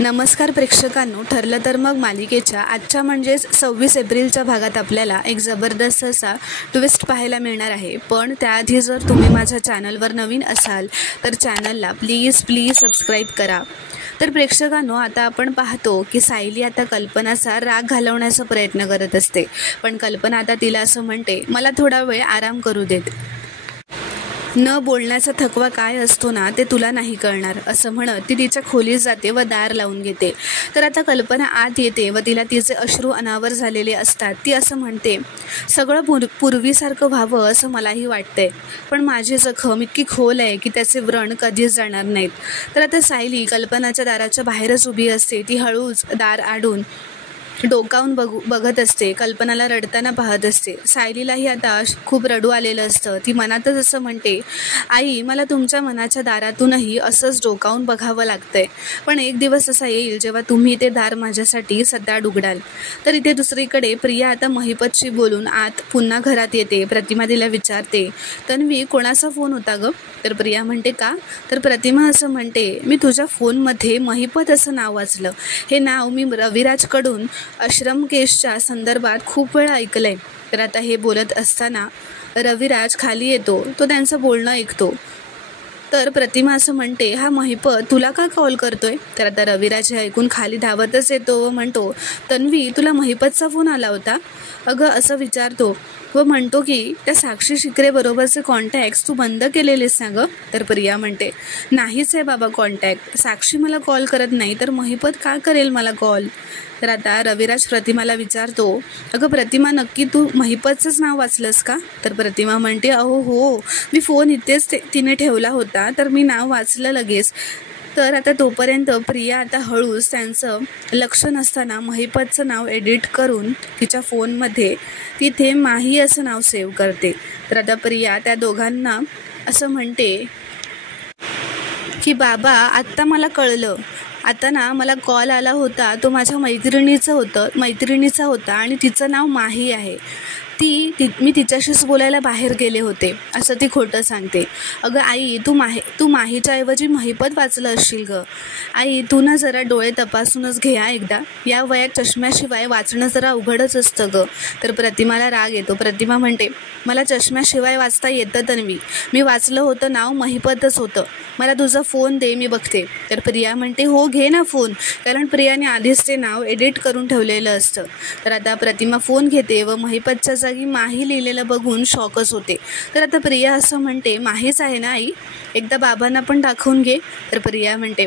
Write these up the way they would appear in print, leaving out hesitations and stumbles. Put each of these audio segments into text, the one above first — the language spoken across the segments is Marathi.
नमस्कार प्रेक्षकांनो, ठरलं तर मग मालिकेच्या आजच्या म्हणजेच 26 एप्रिलच्या भागात आपल्याला एक जबरदस्त असा ट्विस्ट पाहायला मिळणार आहे. पण त्याआधी जर तुम्ही माझ्या चॅनलवर नवीन असाल तर चॅनलला प्लीज सबस्क्राईब करा. तर प्रेक्षकांनो, आता आपण पाहतो की सायली आता कल्पनाचा राग घालवण्याचा प्रयत्न करत असते. पण कल्पना आता तिला असं म्हणते, मला थोडा वेळ आराम करू देत. न बोलण्याचा थकवा काय असतो ना ते तुला नाही कळणार, असं म्हणत ती तिच्या खोलीत जाते व दार लावून घेते. तर आता कल्पना आत येते व तिला तिचे अश्रू अनावर झालेले असतात. ती असं म्हणते, सगळं पूर्वीसारखं व्हावं असं मलाही वाटतंय, पण माझी जखम इतकी खोल आहे की त्याचे व्रण कधीच जाणार नाहीत. तर आता सायली कल्पनाच्या दाराच्या बाहेरच उभी असते. ती हळूच दार आडून डोकावून बघत असते. कल्पनाला रडताना पाहत असते. सायलीलाही आता खूप रडू आलेलं असतं. ती मनातच असं म्हणते, आई, मला तुमच्या मनाच्या दारातूनही असंच डोकावून बघावं लागतंय, पण एक दिवस असा येईल जेव्हा तुम्ही ते दार माझ्यासाठी सदाड उघडाल. तर इथे दुसरीकडे प्रिया आता महिपतशी बोलून आत पुन्हा घरात येते. प्रतिमा तिला विचारते, तन्वी, कोणाचा फोन होता ग? तर प्रिया म्हणते, का? तर प्रतिमा असं म्हणते, मी तुझ्या फोनमध्ये महिपत असं नाव वाचलं. हे नाव मी रविराजकडून आश्रम केसच्या संदर्भात खूप वेळा ऐकलंय. तर आता हे बोलत असताना रविराज खाली येतो. तो त्यांचं बोलणं ऐकतो. तर प्रतिमा असं म्हणते, हा महिपत तुला का कॉल करतोय? तर आता रविराज हे ऐकून खाली धावतच येतो व म्हणतो, तन्वी, तुला महिपतचा फोन आला होता? अगं, असं विचारतो व म्हणतो की त्या साक्षी शिकरे बरोबरचे कॉन्टॅक्ट्स तू बंद केलेलेस ना गं? तर प्रिया म्हणते, नाहीच आहे बाबा कॉन्टॅक्ट. साक्षी मला कॉल करत नाही तर महिपत का करेल मला कॉल? तर आता रविराज प्रतिमाला विचारतो, अगं प्रतिमा, नक्की तू महिपतचंच नाव वाचलंस का? तर प्रतिमा म्हणते, अहो हो, मी फोन इथेच तिने ठेवला होता तर मी नाव वाचलं लगेच. तर आता तोपर्यंत प्रिया आता हळूच त्यांचं लक्ष नसताना महिपतचं नाव एडिट करून तिच्या फोनमध्ये तिथे माही असं नाव सेव्ह करते. तर आता प्रिया त्या दोघांना असं म्हणते की बाबा, आत्ता मला कळलं. आता ना मला कॉल आला होता, तो माझ्या मैत्रिणीचा होता आणि तिचं नाव माही आहे. मी तिच्याशीच बोलायला बाहेर गेले होते, असं ती खोटं सांगते. अगं आई, तू माहीच्या ऐवजी महिपत वाचलं असशील गं. आई, तू ना जरा डोळे तपासूनच घे एकदा. या वयात चष्म्याशिवाय वाचणं जरा अवघडच असतं गं. तर प्रतिमाला राग येतो. प्रतिमा म्हणते, मला चष्म्याशिवाय वाचता येतं तन्वी. मी वाचलं होतं, नाव महिपतच होतं. मला तुझा फोन दे, मी बघते. तर प्रिया म्हणते, हो घे ना फोन, कारण प्रियाने आधीच ते नाव एडिट करून ठेवलेलं असतं. तर आता प्रतिमा फोन घेते व महिपतच्या जागी माही लिहिलेलं बघून शॉकच होते. तर आता प्रिया असं म्हणते, माहीच आहे ना आई, एकदा बाबांना पण दाखवून घे. तर प्रिया म्हणते,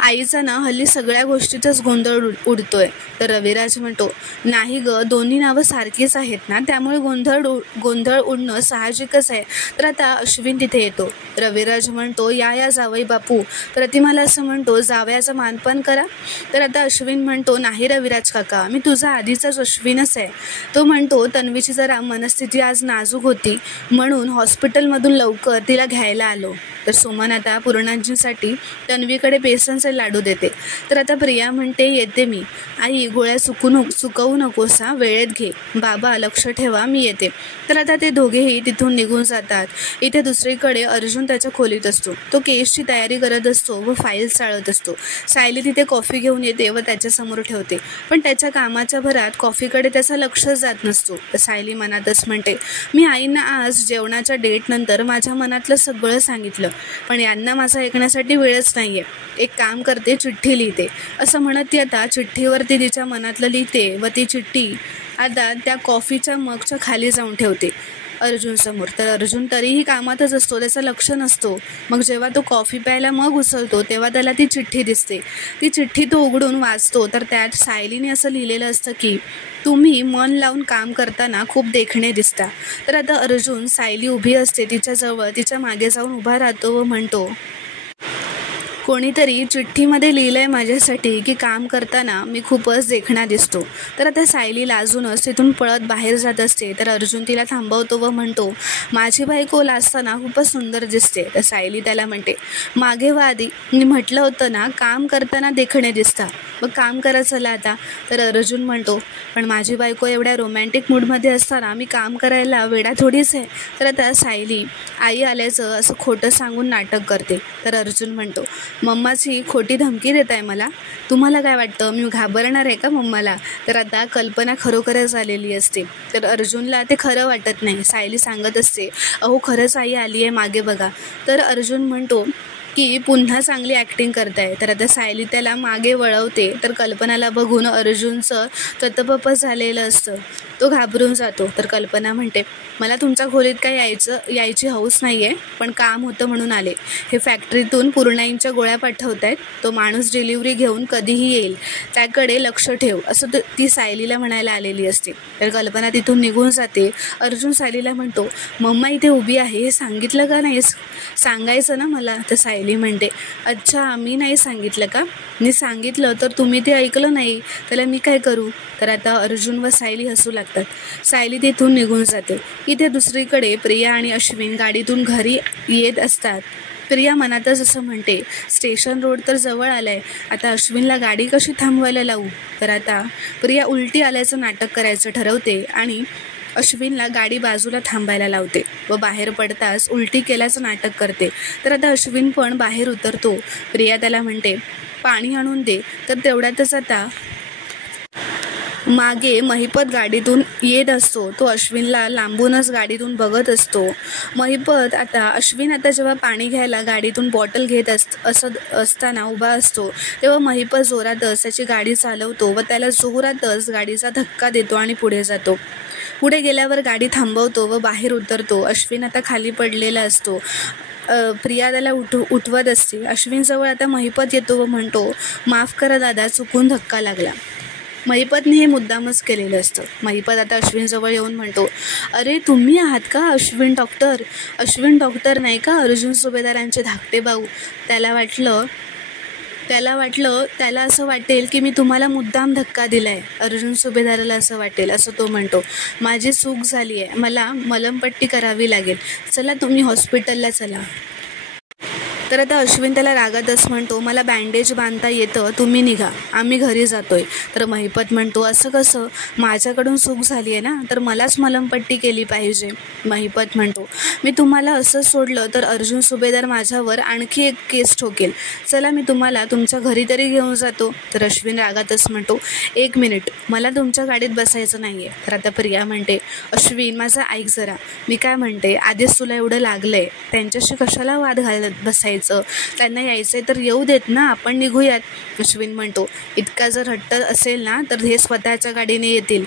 आईचा ना हल्ली सगळ्या गोष्टीतच गोंधळ उडतोय. तर रविराज म्हणतो, नाही ग, दोन्ही नावं सारखीच आहेत ना, त्यामुळे गोंधळ उडणं साहजिकच आहे. तर आता अश्विन तिथे येतो. रविराज म्हणतो, या जावई बापू. प्रतिमाला असं म्हणतो, जावयाचा मानपान करा. तर आता अश्विन म्हणतो, नाही रविराज काका, मी तुझा आधीचाच अश्विनच आहे. तो म्हणतो, तन्वीची जरा मनस्थिती आज नाजूक होती म्हणून हॉस्पिटलमधून लवकर तिला घ्यायला आलो. तर सुमन आता पूर्णांजीसाठी तन्वीकडे बेसनचे लाडू देते. तर आता प्रिया म्हणते, येते मी. आई, गोळ्या चुकवू नकोस हा, वेळेत घे. बाबा, लक्ष ठेवा, मी येते. तर आता ते दोघेही तिथून निघून जातात. इथे दुसरीकडे अर्जुन त्याच्या खोलीत असतो. तो केसची तयारी करत असतो व फाईल चाळत असतो. सायली तिथे कॉफी घेऊन येते व त्याच्यासमोर ठेवते, पण त्याच्या कामाच्या भरात कॉफीकडे त्याचा लक्षच जात नसतो. तर सायली मनातच म्हणते, मी आईंना आज जेवणाच्या डेटनंतर माझ्या मनातलं सगळं सांगितलं, पण यांना माझं ऐकण्यासाठी वेळच नाहीये. एक काम करते, चिठ्ठी लिहिते. असं म्हणत ती आता चिठ्ठीवरती तिच्या मनातलं लिहिते व ती चिठ्ठी आता त्या कॉफीच्या मगच्या खाली जाऊन ठेवते अर्जुन समोर. तर अर्जुन तरीही कामातच असतो, त्याचं लक्ष नसतो. मग जेव्हा तो कॉफी प्यायला मग उचलतो तेव्हा त्याला ती चिठ्ठी दिसते. ती चिठ्ठी तो उघडून वाचतो. तर त्यात सायलीने असं लिहिलेलं असतं की तुम्ही मन लावून काम करताना खूप देखणे दिसता. तर आता अर्जुन, सायली उभी असते तिच्याजवळ, तिच्या मागे जाऊन उभा राहतो व म्हणतो, कोणीतरी चिठ्ठीमध्ये लिहिलंय माझ्यासाठी की काम करताना मी खूपच देखणा दिसतो. तर आता सायली लाजूनच तिथून पळत बाहेर जात असते. तर अर्जुन तिला थांबवतो व म्हणतो, माझी बायको लाजताना खूपच सुंदर दिसते. तर सायली त्याला म्हणते, मागे वा आधी, मी म्हटलं होतं ना, काम करताना देखणे दिसता. मग काम करा चला आता. तर अर्जुन म्हणतो, पण माझी बायको एवढ्या रोमॅन्टिक मूडमध्ये असताना मी काम करायला वेडा थोडीच आहे. तर आता सायली आई आल्याचं असं खोटं सांगून नाटक करते. तर अर्जुन म्हणतो, मम्माची खोटी धमकी देत आहे मला. तुम्हाला काय वाटतं मी घाबरणार आहे का मम्माला? तर आता कल्पना खरोखरच आलेली असते. तर अर्जुनला ते खरं वाटत नाही. सायली सांगत असते, अहो खरंच आई आली आहे मागे बघा. तर अर्जुन म्हणतो की पुन्हा चांगली ॲक्टिंग करताय. तर आता सायली त्याला मागे वळवते. तर कल्पनाला बघून अर्जुनचं ततपपच झालेलं असतं. तो घाबरून जातो. तर कल्पना म्हणते, मला तुमच्या खोलीत काय यायची हौस नाही आहे, पण काम होतं म्हणून आले. हे फॅक्टरीतून पूर्णाईंच्या गोळ्या पाठवत आहेत. तो माणूस डिलिव्हरी घेऊन कधीही येईल, त्याकडे लक्ष ठेव, असं ती सायलीला म्हणायला आलेली असते. तर कल्पना तिथून निघून जाते. अर्जुन सायलीला म्हणतो, मम्मा इथे उभी आहे हे सांगितलं का नाहीस? सांगायचं ना मला. तर सायली म्हणते, अच्छा मी नाही सांगितलं का? मी सांगितलं तर तुम्ही ते ऐकलं नाही, त्याला मी काय करू? तर आता अर्जुन व सायली हसू लागतात. सायली तिथून निघून जाते. इथे दुसरीकडे प्रिया आणि अश्विन गाडीतून घरी येत असतात. प्रिया मनातच असं म्हणते, स्टेशन रोड तर जवळ आलाय, आता अश्विनला गाडी कशी थांबवायला लावू? तर आता प्रिया उलटी आल्याचं नाटक करायचं ठरवते आणि अश्विनला गाडी बाजूला थांबायला लावते व बाहेर पडताच उलटी केल्याचं नाटक करते. तर आता अश्विन पण बाहेर उतरतो. प्रिया त्याला म्हणते, पाणी आणून दे. तर तेवढ्यातच आता मागे महिपत गाडीतून येत असतो. तो अश्विनला लांबूनच गाडीतून बघत असतो. अश्विन आता जेव्हा पाणी घ्यायला गाडीतून बॉटल घेत असताना उभा असतो, तेव्हा महिपत जोरातच त्याची गाडी चालवतो व त्याला जोरातच गाडीचा धक्का देतो आणि पुढे जातो. पुढे गेल्यावर गाडी थांबवतो व बाहेर उतरतो. अश्विन आता खाली पडलेला असतो. प्रिया त्याला उठवत असते. अश्विनजवळ आता महिपत येतो व म्हणतो, माफ करा दादा, चुकून धक्का लागला. महिपतने हे मुद्दामच केलेलं असतं. महिपत आता अश्विनजवळ येऊन म्हणतो, अरे तुम्ही आहात का अश्विन डॉक्टर? अश्विन डॉक्टर नाही का, अर्जुन सुभेदारांचे धाकटे भाऊ. त्याला वाटलं त्याला असं वाटेल की मी तुम्हाला मुद्दाम धक्का दिलाय. अर्जुन सुभेदाराला असं वाटेल असं तो म्हणतो. माझी चूक झाली आहे, मला मलमपट्टी करावी लागेल, चला तुम्ही हॉस्पिटलला चला. तर आता अश्विन त्याला रागातच म्हणतो, मला बँडेज बांधता येतं, तुम्ही निघा, आम्ही घरी जातोय. तर महिपत म्हणतो, असं कसं? माझ्याकडून चूक झाली आहे ना, तर मलाच मलमपट्टी केली पाहिजे. महिपत म्हणतो, मी तुम्हाला असं सोडलं तर अर्जुन सुभेदार माझ्यावर आणखी एक केस ठोकेल, चला मी तुम्हाला तुमच्या घरी तरी घेऊन जातो. तर अश्विन रागातच म्हणतो, एक मिनिट, मला तुमच्या गाडीत बसायचं नाही आहे. तर आता प्रिया म्हणते, अश्विन माझं ऐक जरा, मी काय म्हणते, आधीच तुला एवढं लागलंय, त्यांच्याशी कशाला वाद घालत बसायचं? त्यांना यायचंय तर येऊ देत ना, आपण निघूयात. अश्विन म्हणतो, इतका जर हट्ट असेल ना तर हे स्वतःच्या गाडीने येतील.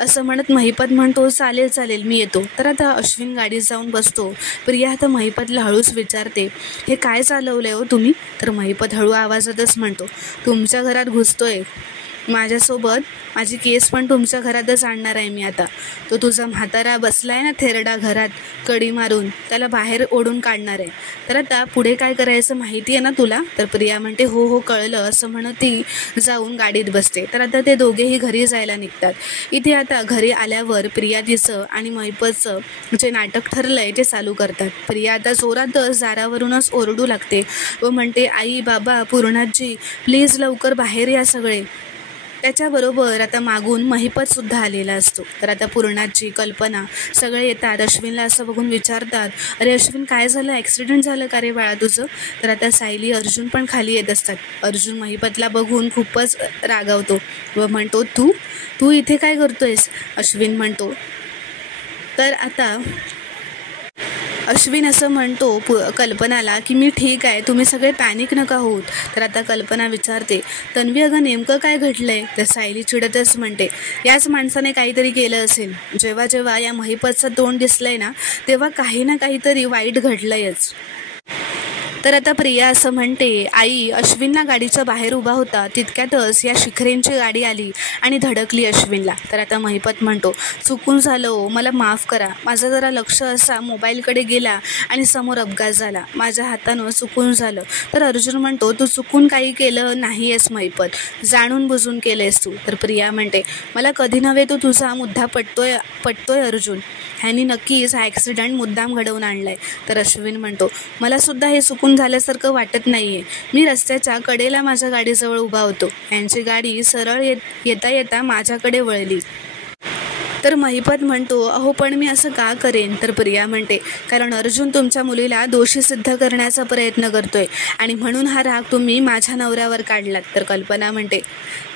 असं म्हणत महिपत म्हणतो, चालेल मी येतो. तर आता अश्विन गाडीत जाऊन बसतो. प्रिया आता महिपतला हळूच विचारते, हे काय चालवलंय हो तुम्ही? तर महिपत हळू आवाजातच म्हणतो, तुमच्या घरात घुसतोय माझ्यासोबत, माझी केस पण तुमच्या घरातच आणणार आहे मी आता. तो तुझा म्हातारा बसलाय ना थेरडा घरात कडी मारून, त्याला बाहेर ओढून काढणार आहे. तर आता पुढे काय करायचं माहिती आहे ना तुला? तर प्रिया म्हणते, हो कळलं, असं म्हणत ती जाऊन गाडीत बसते. तर आता ते दोघेही घरी जायला निघतात. इथे आता घरी आल्यावर प्रिया तिचं आणि महिपतचं जे नाटक ठरलंय ते चालू करतात. प्रिया आता जोरातच दारावरूनच ओरडू लागते व म्हणते, आई बाबा पूर्णाजी प्लीज लवकर बाहेर या सगळे. त्याच्याबरोबर आता मागून महिपतसुद्धा आलेला असतो. तर आता पूर्णाची कल्पना सगळे येतात. अश्विनला असं बघून विचारतात, अरे अश्विन काय झालं, ॲक्सिडेंट झालं का रे बाळा तुझं? तर आता सायली अर्जुन पण खाली येत असतात. अर्जुन महिपतला बघून खूपच रागावतो व म्हणतो, तू इथे काय करतोयस? अश्विन म्हणतो, तर आता अश्विन असं म्हणतो कल्पनाला की मी ठीक आहे, तुम्ही सगळे पॅनिक नका होत. तर आता कल्पना विचारते, तन्वी अगं नेमकं काय घडलंय? तर सायली चिडतच म्हणते, याच माणसाने काहीतरी केलं असेल. जेव्हा या महिपतचं तोंड दिसलंय ना, तेव्हा काही ना काहीतरी वाईट घडलंयच. तर आता प्रिया असं म्हणते, आई अश्विनला गाडीच्या बाहेर उभा होता तितक्यातच या शिखरेंची गाडी आली आणि धडकली अश्विनला. तर आता महिपत म्हणतो, चुकून झालं हो, मला माफ करा, माझं जरा लक्ष असा मोबाईलकडे गेला आणि समोर अपघात झाला, माझ्या हातानं चुकून झालं. तर अर्जुन म्हणतो, तू चुकून काही केलं नाही आहेस महिपत, जाणून बुजून केलेस तू. तर प्रिया म्हणते, मला कधी नव्हे तो तुझा मुद्दा पटतोय अर्जुन, ह्यांनी नक्कीच हा ॲक्सिडेंट मुद्दाम घडवून आणलाय. तर अश्विन म्हणतो, मला सुद्धा हे चुकून चुकून झाल्यासारखं वाटत नाही आहे. मी रस्त्याच्या कडेला माझ्या गाडीजवळ उभा होतो. यांची गाडी सरळ येता येता माझ्याकडे वळली. तर महिपत म्हणतो, अहो पण मी असं का करेन? तर प्रिया म्हणते, कारण अर्जुन तुमच्या मुलीला दोषी सिद्ध करण्याचा प्रयत्न करतोय आणि म्हणून हा राग तुम्ही माझ्या नवऱ्यावर काढलात. तर कल्पना म्हणते,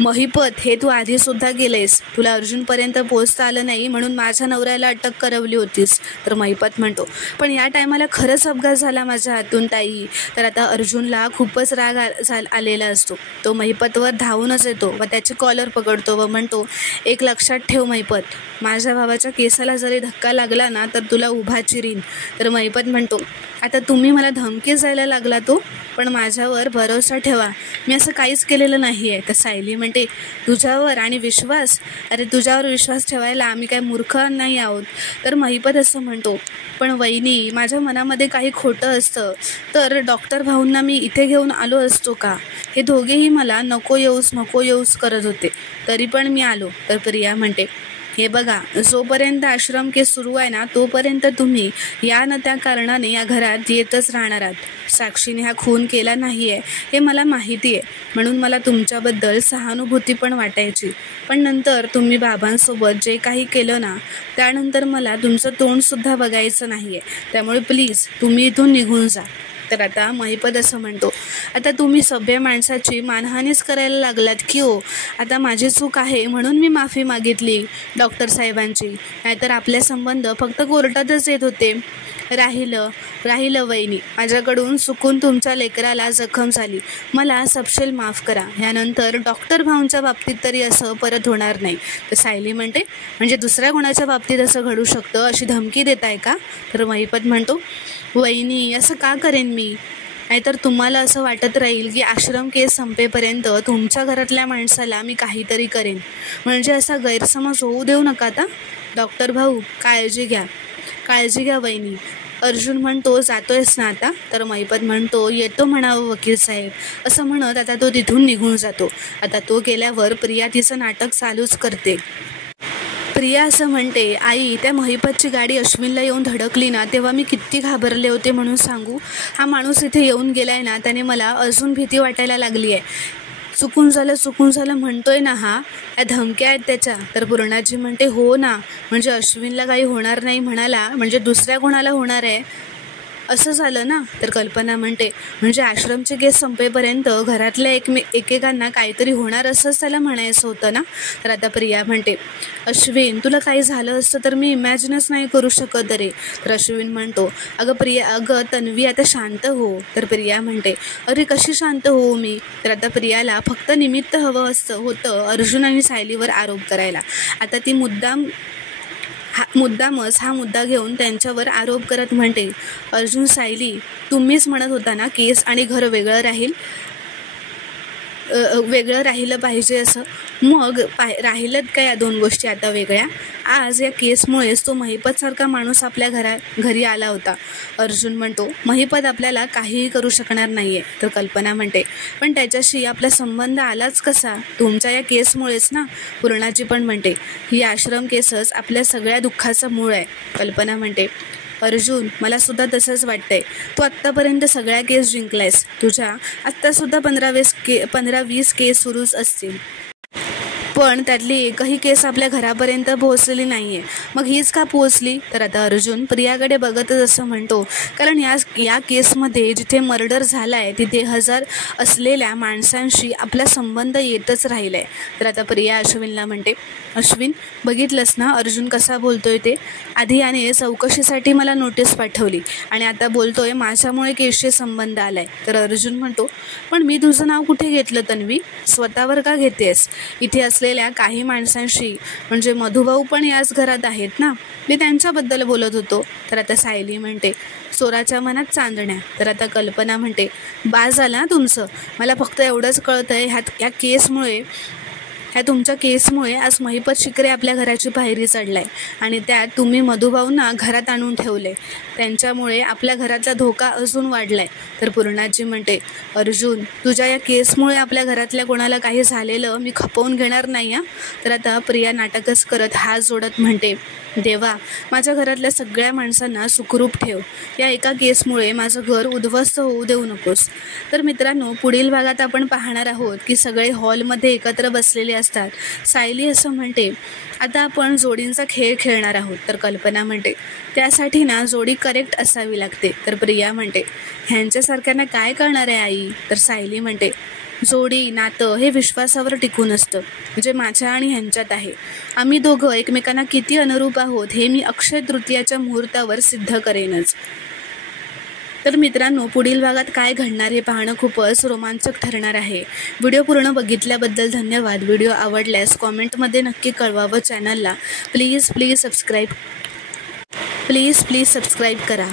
महिपत हे तू आधीसुद्धा केलंयस. तुला अर्जुनपर्यंत पोहोचता आलं नाही म्हणून माझ्या नवऱ्याला अटक करवली होतीस. तर महिपत म्हणतो, पण या टायमाला खरंच अपघात झाला माझ्या हातून ताई. तर आता अर्जुनला खूपच राग आलेला असतो. तो महिपतवर धावूनच येतो व त्याची कॉलर पकडतो व म्हणतो, एक लक्षात ठेव महिपत, माझ्या भावाच्या केसाला जरी धक्का लागला ना तर तुला उभा चिरीन. तर महिपत म्हणतो, आता तुम्ही मला धमकी द्यायला लागला तो, पण माझ्यावर भरोसा ठेवा, मी असं काहीच केलेलं नाही आहे. तर सायली म्हणते, तुझ्यावर आणि विश्वास? अरे तुझ्यावर विश्वास ठेवायला आम्ही काय मूर्ख नाही आहोत. तर महिपत असं म्हणतो, पण वहिनी माझ्या मनामध्ये काही खोटं असतं तर डॉक्टर भाऊंना मी इथे घेऊन आलो असतो का? हे दोघेही मला नको येऊस करत होते, तरी पण मी आलो. तर प्रिया म्हणते, हे बघा, जोपर्यंत आश्रम केस सुरू आहे ना तोपर्यंत तुम्ही या न त्या कारणाने या घरात येतच राहणार आहात. साक्षीने हा खून केला नाही आहे हे मला माहिती आहे, म्हणून मला तुमच्याबद्दल सहानुभूती पण वाटायची. पण नंतर तुम्ही बाबांसोबत जे काही केलं ना त्यानंतर मला तुमचं तोंडसुद्धा बघायचं नाही आहे. त्यामुळे प्लीज तुम्ही इथून निघून जा. तर आता महिपत असं म्हणतो, आता तुम्ही सभ्य माणसाची मानहानीच करायला लागलात की हो. आता माझी चूक आहे म्हणून मी माफी मागितली डॉक्टर साहेबांची, नाहीतर आपले संबंध फक्त कोर्टातच येत होते. राहिलं वहिनी, माझ्याकडून चुकून तुमच्या लेकराला जखम झाली, मला सपशेल माफ करा. यानंतर डॉक्टर भाऊंच्या बाबतीत तरी असं परत होणार नाही. तर सायली म्हणते, म्हणजे दुसऱ्या कोणाच्या बाबतीत असं घडू शकतं अशी धमकी देताय का? तर महिपत म्हणतो, वहिनी असं का करेन मी? नाहीतर तुम्हाला असं वाटत राहील की आश्रम केस संपेपर्यंत तुमच्या घरातल्या माणसाला मी काहीतरी करेन, म्हणजे असा गैरसमज होऊ देऊ नका. आता डॉक्टर भाऊ काळजी घ्या वहिनी. अर्जुन म्हणतो, जातोयस ना आता? तर महिपत म्हणतो, येतो म्हणावं वकील साहेब. असं म्हणत आता तो तिथून निघून जातो. आता तो गेल्यावर प्रिया तिचं नाटक चालूच करते. प्रिया असं म्हणते, आई त्या महिपतची गाडी अश्विनला येऊन धडकली ना तेव्हा मी किती घाबरले होते म्हणून सांगू. हा माणूस इथे येऊन गेलाय ना त्याने मला अजून भीती वाटायला लागली आहे. चुकून झालं म्हणतोय ना हा, या धमक्या आहेत त्याच्या. तर पूर्णाजी म्हणते, हो ना, म्हणजे अश्विनला काही होणार नाही म्हणाला म्हणजे दुसऱ्या कोणाला होणार आहे असं झालं ना. तर कल्पना म्हणते, म्हणजे आश्रमचे केस संपेपर्यंत घरातल्या एकेकांना काहीतरी होणार असंच त्याला म्हणायचं होतं ना. तर आता प्रिया म्हणते, अश्विन तुला काही झालं असतं तर मी इमॅजिनच नाही करू शकत रे. तर अश्विन म्हणतो, अगं तन्वी आता शांत हो. तर प्रिया म्हणते, अरे कशी शांत हो मी? तर आता प्रियाला फक्त निमित्त हवं होतं अर्जुन आणि सायलीवर आरोप करायला. आता ती मुद्दामच हा मुद्दा घेऊन त्यांच्यावर आरोप करत म्हणते, अर्जुन सायली तुम्हीच म्हणत होता ना केस आणि घर वेगळं राहिलं पाहिजे असं, मग राहिलं का या दोन गोष्टी आता वेगळ्या? आज या केसमुळेच तो महिपतसारखा माणूस आपल्या घरी आला होता. अर्जुन म्हणतो, महिपत आपल्याला काहीही करू शकणार नाही आहे. तर कल्पना म्हणते, पण त्याच्याशी आपला संबंध आलाच कसा? तुमच्या या केसमुळेच ना. पूर्णाजी पण म्हणते, ही आश्रम केसच आपल्या सगळ्या दुःखाचं मूळ आहे. कल्पना म्हणते, अर्जुन मला सुद्धा तसंच वाटतंय. तू आत्तापर्यंत सगळ्या केस जिंकलायस, तुझ्या आत्तासुद्धा 15-20 केस सुरूच असतील, पण त्यातली एकही केस आपल्या घरापर्यंत पोहोचलेली नाही आहे. मग हीच का पोहोचली? तर आता अर्जुन प्रियाकडे बघतच असं म्हणतो, कारण या केसमध्ये जिथे मर्डर झाला आहे तिथे हजर असलेल्या माणसांशी आपला संबंध येतच राहिला आहे. तर आता प्रिया अश्विनला म्हणते, अश्विन बघितलंस ना अर्जुन कसा बोलतोय ते? आधी याने चौकशीसाठी मला नोटीस पाठवली आणि आता बोलतोय माझ्यामुळे केसशी संबंध आला आहे. तर अर्जुन म्हणतो, पण मी तुझं नाव कुठे घेतलं तन्वी? स्वतःवर का घेतेस? इथे असलेल्या काही माणसांशी, म्हणजे मधुभाऊ पण याच घरात आहेत ना, मी त्यांच्याबद्दल बोलत होतो. तर आता सायली म्हणते, चोराच्या मनात चांदण्या. तर आता कल्पना म्हणते, बास झालं ना तुमचं, मला फक्त एवढंच कळतंय या ह्या तुमच्या केसमुळे आज महिपत शिकरे आपल्या घराची पायरी चढलाय आणि त्यात तुम्ही मधुभाऊंना घरात आणून ठेवले. त्यांच्यामुळे आपल्या घरातला धोका अजून वाढलाय. तर पूर्णाजी म्हणते, अर्जुन, तुझ्या या केसमुळे आपल्या घरातल्या कोणाला काही झालेलं मी खपवून घेणार नाही हा. तर आता प्रिया नाटकच करत हात जोडत म्हणते, देवा, माझ्या घरातल्या सगळ्या माणसांना सुखरूप ठेव. या एका केसमुळे माझं घर उद्ध्वस्त होऊ देऊ नकोस. तर मित्रांनो, पुढील भागात आपण पाहणार आहोत की सगळे हॉलमध्ये एकत्र बसलेले असतात. सायली असं म्हणते, आता आपण जोडींचा खेळ खेळणार आहोत. तर कल्पना म्हणते, त्यासाठी ना जोडी करेक्ट असावी लागते. तर प्रिया म्हणते, ह्यांच्यासारख्यांना काय कळणार आहे आई. तर सायली म्हणते, जोडी नातं हे विश्वासावर टिकून असतं, जे माझ्या आणि ह्यांच्यात आहे. आम्ही दोघं एकमेकांना किती अनुरूप आहोत हे मी अक्षय तृतीयाच्या मुहूर्तावर सिद्ध करेनच. तर मित्रांनो, पुढील भागात काय घडणार हे पाहणं खूपच रोमांचक ठरणार आहे. व्हिडिओ पूर्ण बघितल्याबद्दल धन्यवाद. व्हिडिओ आवडल्यास कॉमेंटमध्ये नक्की कळवा व चॅनलला प्लीज सबस्क्राईब करा.